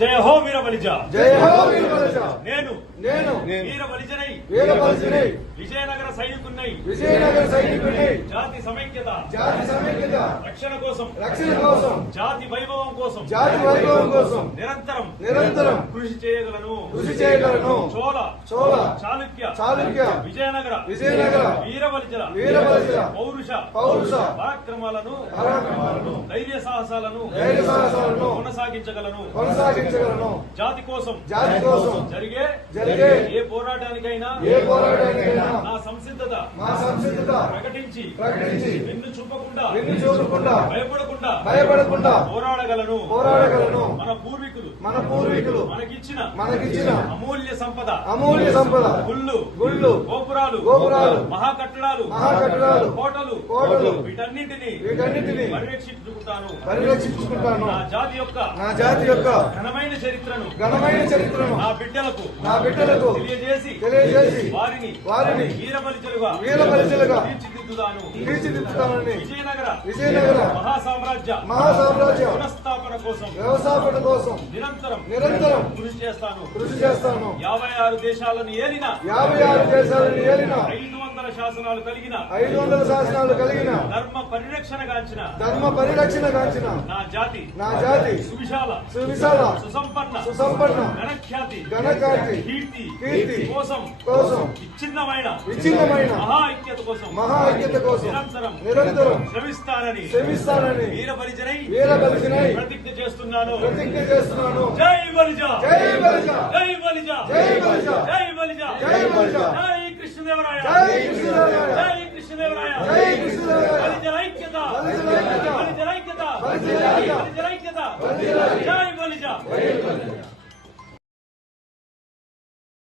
జయ హో వీర బలిజ, జయ హో వీర బలిజ. నేను నేను వీర బలిజనై, వీర బలిజనై, విజయనగర సైనికున్నై, విజయనగర సైనికుడినై, జాతి సమైక్యత, జాతి సమైక్యత, రక్షణ కోసం, రక్షణ కోసం, జాతి వైభవం కోసం, జాతి వైభవం కోసం నిరంతరం కృషి చేయగలను. చోళ, చాళుక్య, విజయనగర వీర బలిజల పౌరుష పరాక్రమాలను ధైర్య సాహసాలను కొనసాగించగలను. జాతి కోసం జరిగే ఏ పోరాటానికైనా నా సంసిద్ధత ప్రకటించి వెన్ను చూపకుండా భయపడకుండా పోరాడగలను. మన పూర్వీకులు మనకిచ్చిన అమూల్య సంపద గుళ్ళు గోపురాలు మహాకట్టడాలు కోటలు వీటన్నింటినీ పరిరక్షించుకుంటాను. నా జాతి యొక్క ఘనమైన చరిత్రను నా బిడ్డలకు తెలియజేసి వారిని వీరబలిజలుగా తీర్చిదిద్దుతానని విజయనగర మహాసామ్రాజ్య పునఃస్థాపన కోసం నిరంతరం కృషి చేస్తాను. 56 దేశాలను ఏలిన 500 శాసనాలు కలిగిన ధర్మ పరిరక్షణ గాంచిన నా జాతి సువిశాల సుసంపన్న ఘనఖ్యాతి కీర్తి కోసం విచ్ఛిన్నమైన మహా ఐక్యత కోసం నిరంతరం శ్రమిస్తానని వీర బలిజనై ప్రతిజ్ఞ చేస్తున్నాను. జై బలిజ, జై బలిజ, జై బలిజ, జై బలిజ, జై బలిజ, జై బలిజ, జై కృష్ణదేవరాయ, జై కృష్ణదేవరాయ, బలిజల ఐక్యత, జై బలిజ.